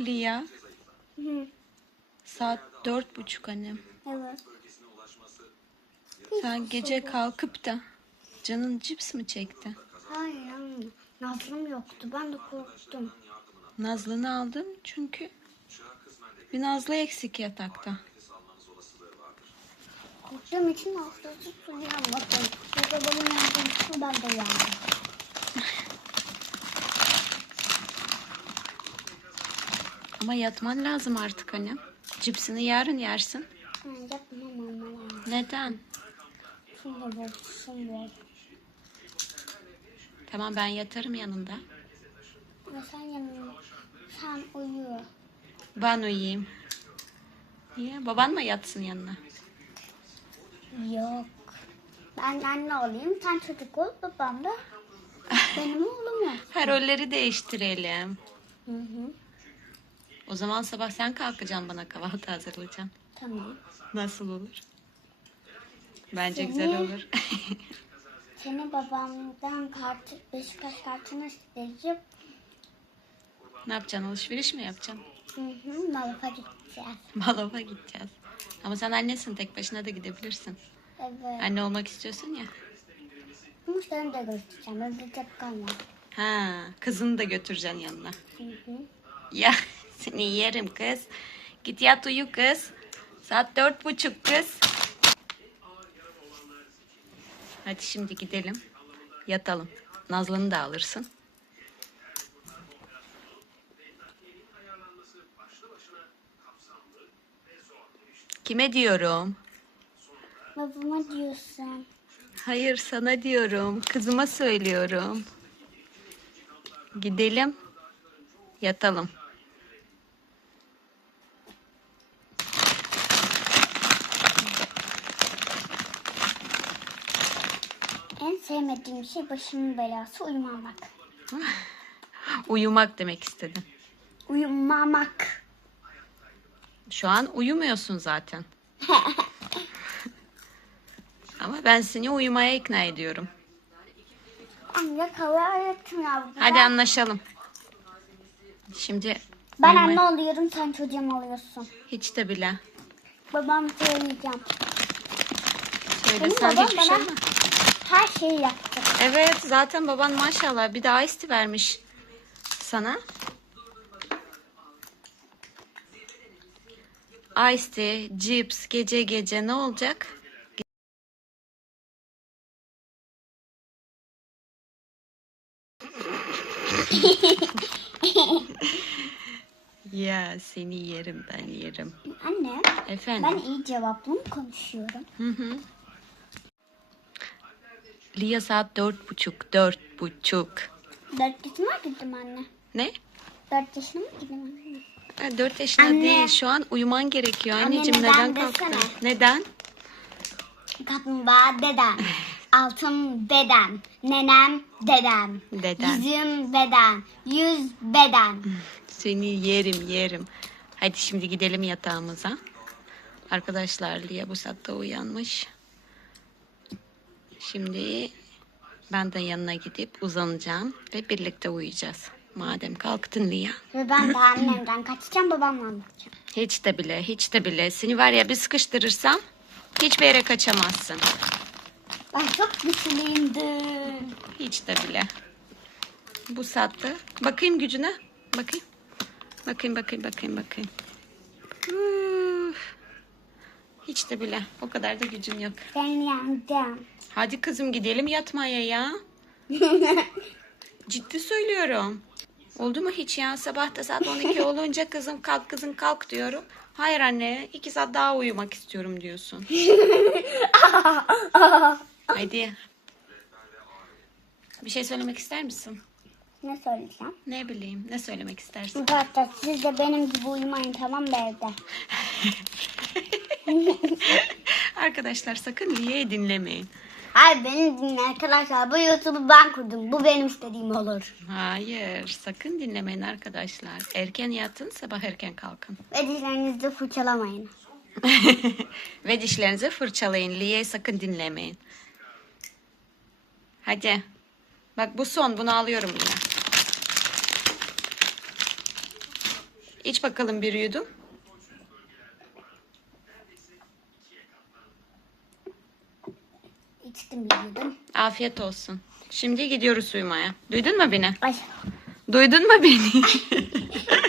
Lia. Hı, Saat dört buçuk annem. evet. Sen gece kalkıp da canın cips mi çekti? Hayır anne. Nazlım yoktu. Ben de korktum. Nazlı'nı aldım çünkü bir Nazlı eksik yatakta. Korktuğum için Nazlı'yı uyuyamadım. Ya da babamın yanında ben de uyandım. Ama yatman lazım artık annem. Cipsini yarın yersin. Yapmam ama. Neden? Şimdi bak, şimdi. Tamam ben yatarım yanında. Ama sen yanına. Sen uyu. Ben uyuyayım. Niye? Baban mı yatsın yanına? Yok. Ben anne olayım. Sen çocuk ol. Babam da benim oğlum ol. Ha, rolleri değiştirelim. Hı hı. O zaman sabah sen kalkacaksın bana kahvaltı hazırlayacaksın. Tamam. Nasıl olur? Bence Seni- güzel olur. Seni babamdan kart, Beşiktaş kartını isteyeceğim. ne yapacaksın? Alışveriş mi yapacaksın? Hı hı. Malapa gideceğiz. Malova gideceğiz. Ama sen annesin tek başına da gidebilirsin. Evet. Anne olmak istiyorsun ya. Ama seni de göstereceğim. Tek kalma. Ha, kızını da götüreceksin yanına. Hı hı. Ya seni yerim kız. Git yat uyu kız. Saat dört buçuk kız. Hadi şimdi gidelim. Yatalım. Nazlı'nı da alırsın. Kime diyorum? Babama diyorsun. Hayır sana diyorum. Kızıma söylüyorum. Gidelim. Yatalım. En sevmediğim şey başımın belası uyumamak. Uyumak demek istedin. Uyumamak. Şu an uyumuyorsun zaten. Ama ben seni uyumaya ikna ediyorum. Anne kahve etmiyor. Hadi anlaşalım. Şimdi Ben uyumaya- anne oluyorum sen çocuğum oluyorsun. hiç de bile. Babam söyleyeceğim. Söylesen hiçbir şey mi? Her şeyi yaptı. Evet zaten baban maşallah bir daha isti vermiş sana. Ice tea, cips, gece gece ne olacak? ya seni yerim ben yerim. Anne Efendim? ben iyi cevaplı mı konuşuyorum? Hı hı. Lia saat dört buçuk, dört buçuk. Dört yaşıma gittim anne. Ne? Dört yaşına mı gittim anne? Ha, Dört yaşında Anne. değil. Şu an uyuman gerekiyor. Anne, Anneciğim neden neden kalktın? desene. Neden? Kaplumbağa dedem. Altın beden. Nenem dedem. Deden. Yüzüm beden. Yüz beden. Seni yerim yerim. Hadi şimdi gidelim yatağımıza. Arkadaşlar Lia bu saatte uyanmış. Şimdi ben de yanına gidip uzanacağım ve birlikte uyuyacağız. Madem kalktın Lia. Ve ben de annemden kaçacağım babamla anlatacağım. Hiç de bile, hiç de bile. Seni var ya bir sıkıştırırsam hiçbir yere kaçamazsın. Ben çok güçlüyümdüm. Hiç de bile. Bu saatte. Bakayım gücüne. Bakayım. Bakayım, bakayım, bakayım, bakayım. Hiç de bile. O kadar da gücün yok. Ben yendim. Hadi kızım gidelim yatmaya ya. Ciddi söylüyorum. Oldu mu hiç ya? Sabah da saat 12 olunca kızım kalk kızım kalk diyorum. Hayır anne iki saat daha uyumak istiyorum diyorsun. Hadi. Bir şey söylemek ister misin? ne söyleyeceğim? Ne bileyim ne söylemek istersin? Arkadaşlar siz de benim gibi uyumayın tamam mı evde? Arkadaşlar sakın Liye'yi dinlemeyin. Hayır beni dinle arkadaşlar. Bu YouTube'u ben kurdum. Bu benim istediğim olur. Hayır sakın dinlemeyin arkadaşlar. Erken yatın sabah erken kalkın. Ve dişlerinizi fırçalamayın. Ve dişlerinizi fırçalayın. Liye'yi sakın dinlemeyin. Hadi. Bak bu son. Bunu alıyorum yine. İç bakalım bir yudum. İçtim yudum. Afiyet olsun. Şimdi gidiyoruz uyumaya. Duydun mu beni? Ay. Duydun mu beni?